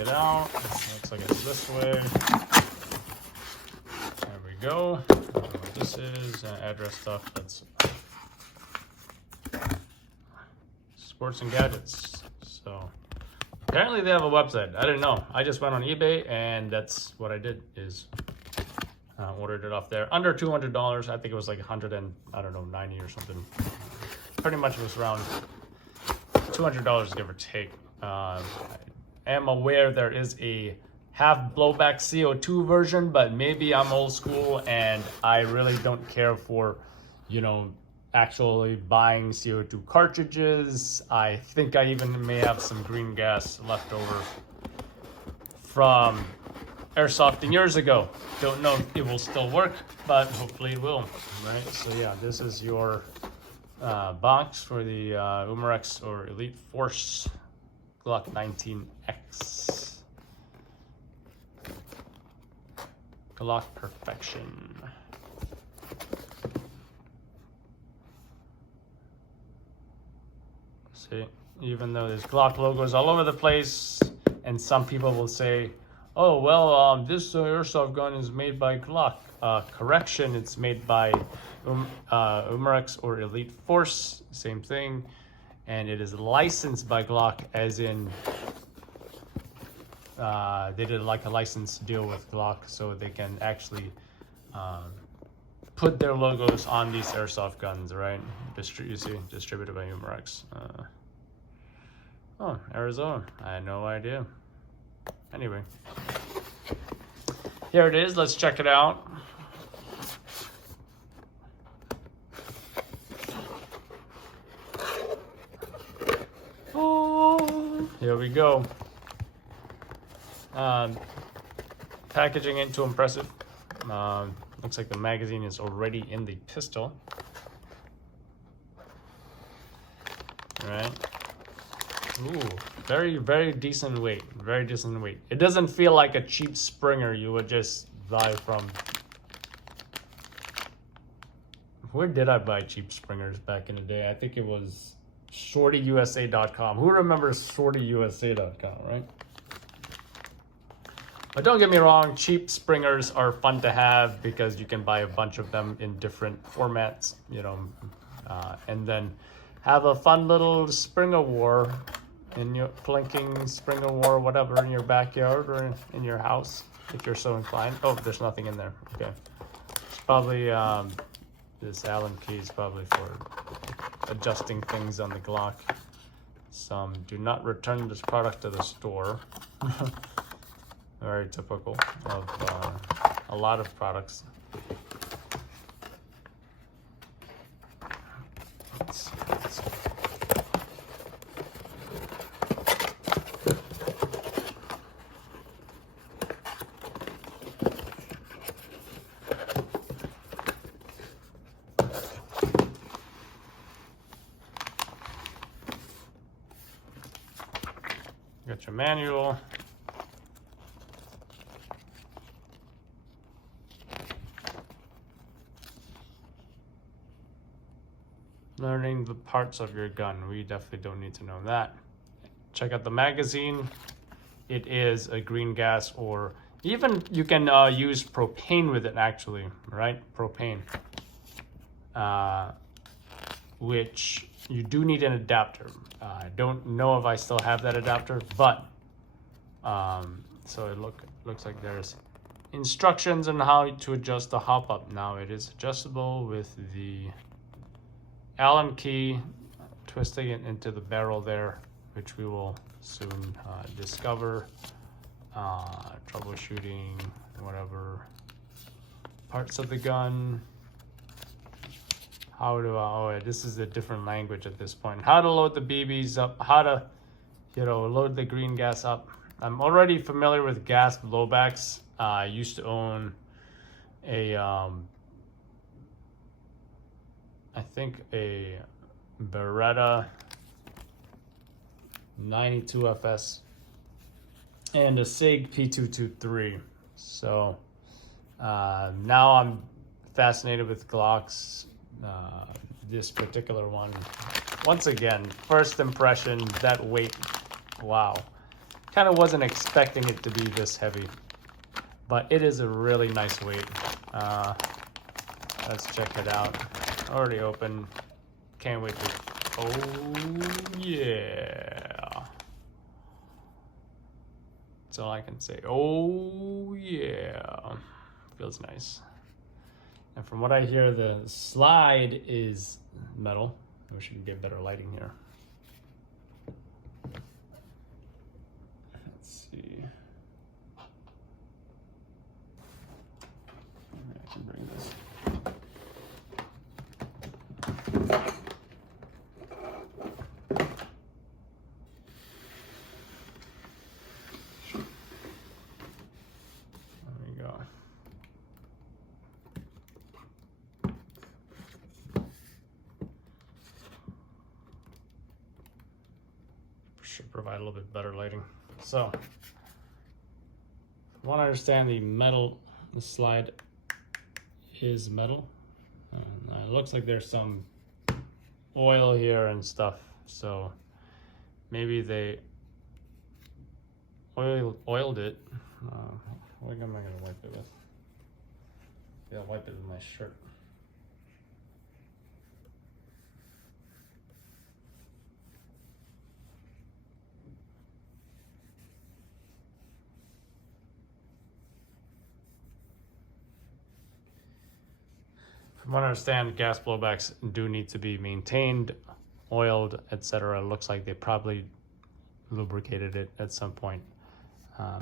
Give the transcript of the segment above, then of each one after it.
it out. Looks like it's this way. There we go. I don't know what this is. Address stuff. That's sports and gadgets. So apparently they have a website. I didn't know. I just went on eBay and that's what I did is ordered it off there. Under $200. I think it was like 100 and I don't know 90 or something. Pretty much it was around $200 give or take. I am aware there is a half blowback CO2 version, but maybe I'm old school and I really don't care for, you know, actually buying CO2 cartridges. I think I even may have some green gas left over from airsofting years ago. Don't know if it will still work, but hopefully it will, right? So yeah, this is your box for the Umarex or Elite Force Glock19X. Glock Perfection. See, even though there's Glock logos all over the place, and some people will say, oh, well, this airsoft gun is made by Glock. Correction, it's made by Umarex or Elite Force, same thing. And it is licensed by Glock, as in they did like a license deal with Glock so they can actually put their logos on these airsoft guns, right? You see, distributed by Umarex. Oh, Arizona. I had no idea. Anyway, here it is. Let's check it out. Oh, here we go. Packaging ain't too impressive. Looks like the magazine is already in the pistol. All right. Ooh, very, very decent weight. Very decent weight. It doesn't feel like a cheap Springer you would just buy from. Where did I buy cheap Springers back in the day? I think it was ShortyUSA.com. Who remembers ShortyUSA.com, right? But don't get me wrong, cheap Springers are fun to have because you can buy a bunch of them in different formats, you know, and then have a fun little Springer war in your plinking Springer war, whatever, in your backyard or in your house, if you're so inclined. Oh, there's nothing in there. Okay. It's probably, this Allen key is probably for adjusting things on the Glock. Some do not return this product to the store. Very typical of a lot of products. Let's see. Got your manual. Learning the parts of your gun. We definitely don't need to know that. Check out the magazine. It is a green gas, or even you can use propane with it actually, right? Propane. Which you do need an adapter. I don't know if I still have that adapter, but so it looks like there's instructions on how to adjust the hop up. Now it is adjustable with the Allen key, twisting it into the barrel there, which we will soon discover. Troubleshooting whatever parts of the gun. How to, this is a different language at this point. How to load the BBs up, how to, load the green gas up. I'm already familiar with gas blowbacks. I used to own a, I think a Beretta 92FS and a SIG P223. So now I'm fascinated with Glocks. This particular one, once again, first impression, that weight, wow. Kind of wasn't expecting it to be this heavy, but it is a really nice weight. Let's check it out. Already open. Can't wait to. Oh yeah. That's all I can say. Oh yeah. Feels nice. And from what I hear, the slide is metal. I wish we could get better lighting here. Let's see. I can bring this. There we go. Should provide a little bit better lighting. So, I want to understand the slide is metal. It looks like there's some oil here and stuff, so maybe they oiled it. What am I going to wipe it with? Yeah, I'll wipe it with my shirt. From what I understand, gas blowbacks do need to be maintained, oiled, etc. It looks like they probably lubricated it at some point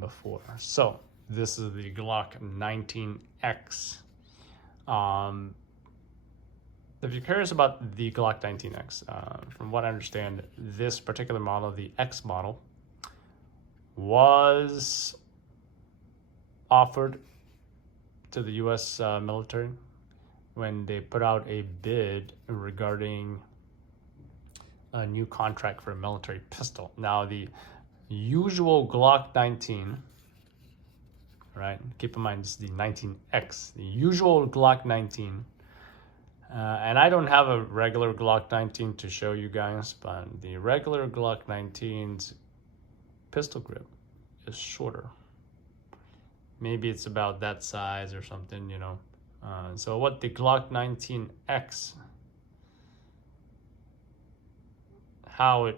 before. So this is the Glock19X. If you're curious about the Glock19X, from what I understand, this particular model, the X model, was offered to the US military when they put out a bid regarding a new contract for a military pistol. Now, the usual Glock 19, right? Keep in mind, this is the 19X, the usual Glock 19. And I don't have a regular Glock 19 to show you guys, but the regular Glock 19's pistol grip is shorter. Maybe it's about that size or something, you know. So what the Glock19X, how it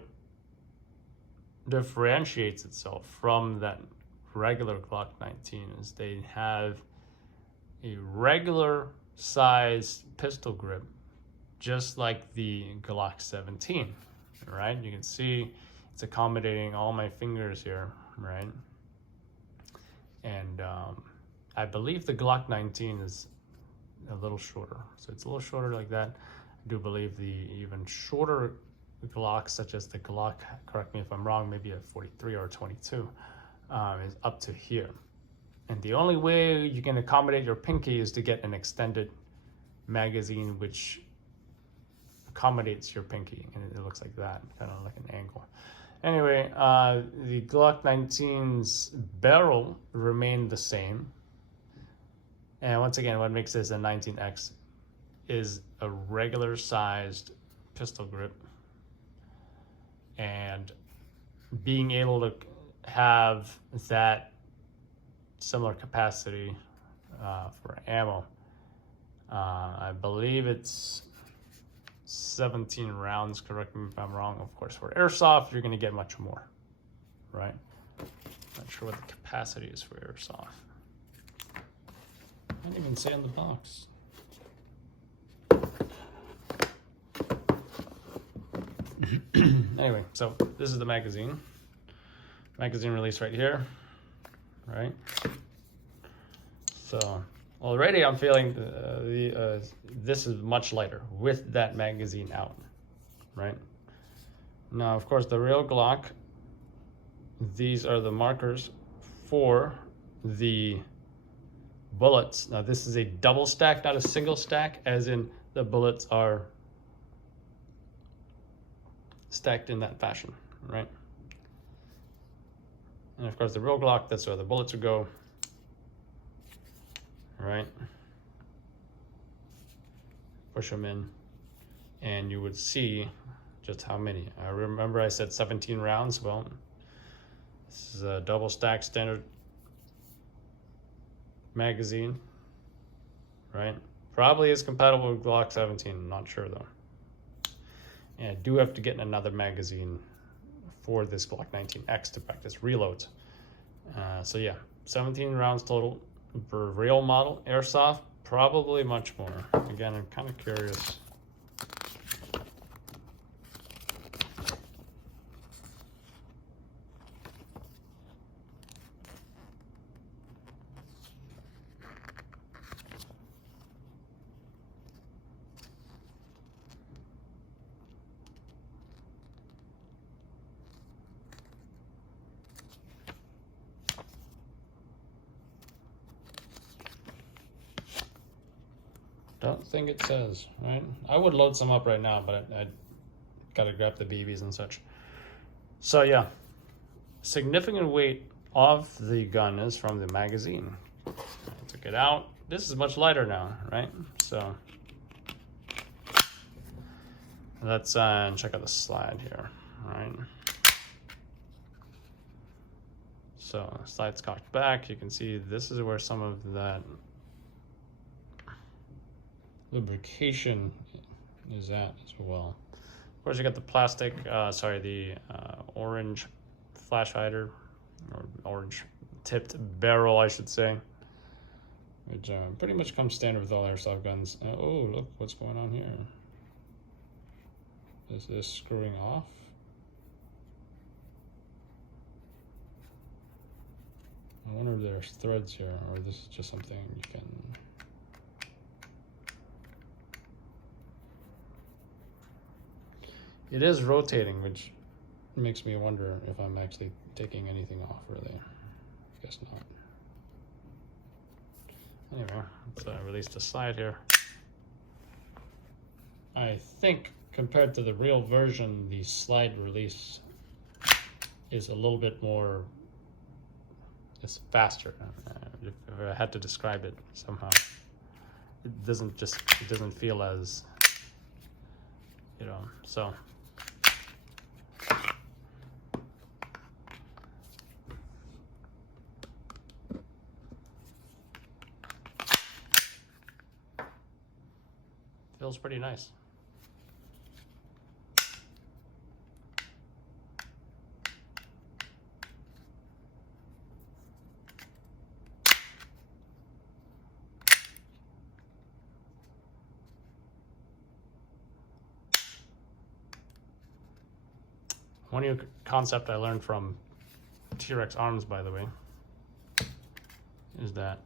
differentiates itself from that regular Glock 19 is they have a regular size pistol grip, just like the Glock 17, right? You can see it's accommodating all my fingers here, right? And I believe the Glock 19 is a little shorter, so it's a little shorter like that. I do believe the even shorter Glocks, such as the Glock, correct me if I'm wrong, maybe a 43 or a 22, is up to here. And the only way you can accommodate your pinky is to get an extended magazine which accommodates your pinky, and it looks like that, kind of like an angle. Anyway, the Glock 19's barrel remained the same. And once again, what makes this a 19X is a regular sized pistol grip and being able to have that similar capacity for ammo. I believe it's 17 rounds, correct me if I'm wrong. Of course, for airsoft, you're gonna get much more, right? Not sure what the capacity is for airsoft. I didn't even say on the box. Anyway, so this is the magazine. Magazine release right here, right? So already I'm feeling this is much lighter with that magazine out, right? Now, of course, the real Glock, these are the markers for the bullets. Now, this is a double stack, not a single stack, as in the bullets are stacked in that fashion, right? And of course, the real Glock, that's where the bullets would go, right? Push them in, and you would see just how many. I remember I said 17 rounds. Well, This is a double stack standard magazine, right? Probably is compatible with Glock 17, not sure though. And I do have to get another magazine for this Glock19X to practice reloads. So yeah, 17 rounds total. For real model airsoft, probably much more. Again, I'm kind of curious. Don't think it says, right? I would load some up right now, but I gotta grab the BBs and such. So yeah, significant weight of the gun is from the magazine. I took it out. This is much lighter now, right? So let's check out the slide here, right? So slide's cocked back. You can see this is where some of that lubrication is at as well. Of course, you got the plastic, the orange flash hider, or orange tipped barrel, I should say, which pretty much comes standard with all airsoft guns. Oh, look what's going on here. Is this screwing off? I wonder if there's threads here, or this is just something you can... It is rotating, which makes me wonder if I'm actually taking anything off, really. I guess not. Anyway, let's release the slide here. I think compared to the real version, the slide release is a little bit more, it's faster. If I had to describe it somehow, it doesn't feel as, you know, so. Feels pretty nice. One new concept I learned from T-Rex Arms, by the way, is that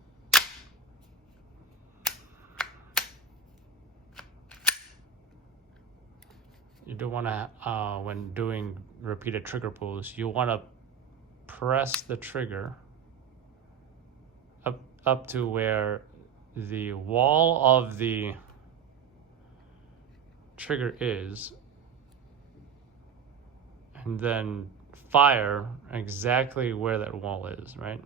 you don't want to, when doing repeated trigger pulls, you want to press the trigger up to where the wall of the trigger is, and then fire exactly where that wall is, right?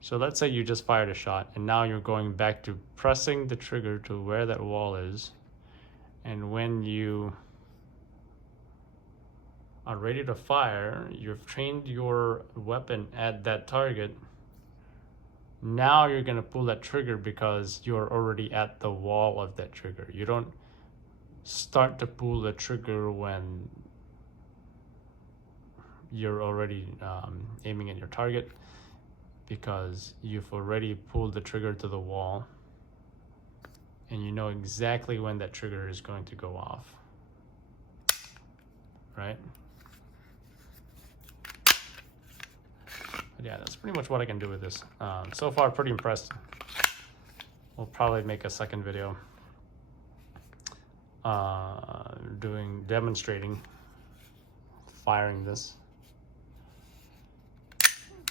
So let's say you just fired a shot, and now you're going back to pressing the trigger to where that wall is, and when you are ready to fire, you've trained your weapon at that target. Now you're going to pull that trigger because you're already at the wall of that trigger. You don't start to pull the trigger when you're already aiming at your target, because you've already pulled the trigger to the wall and you know exactly when that trigger is going to go off, right? But yeah, that's pretty much what I can do with this. So far, pretty impressed. We'll probably make a second video demonstrating firing this.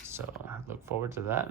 So I look forward to that.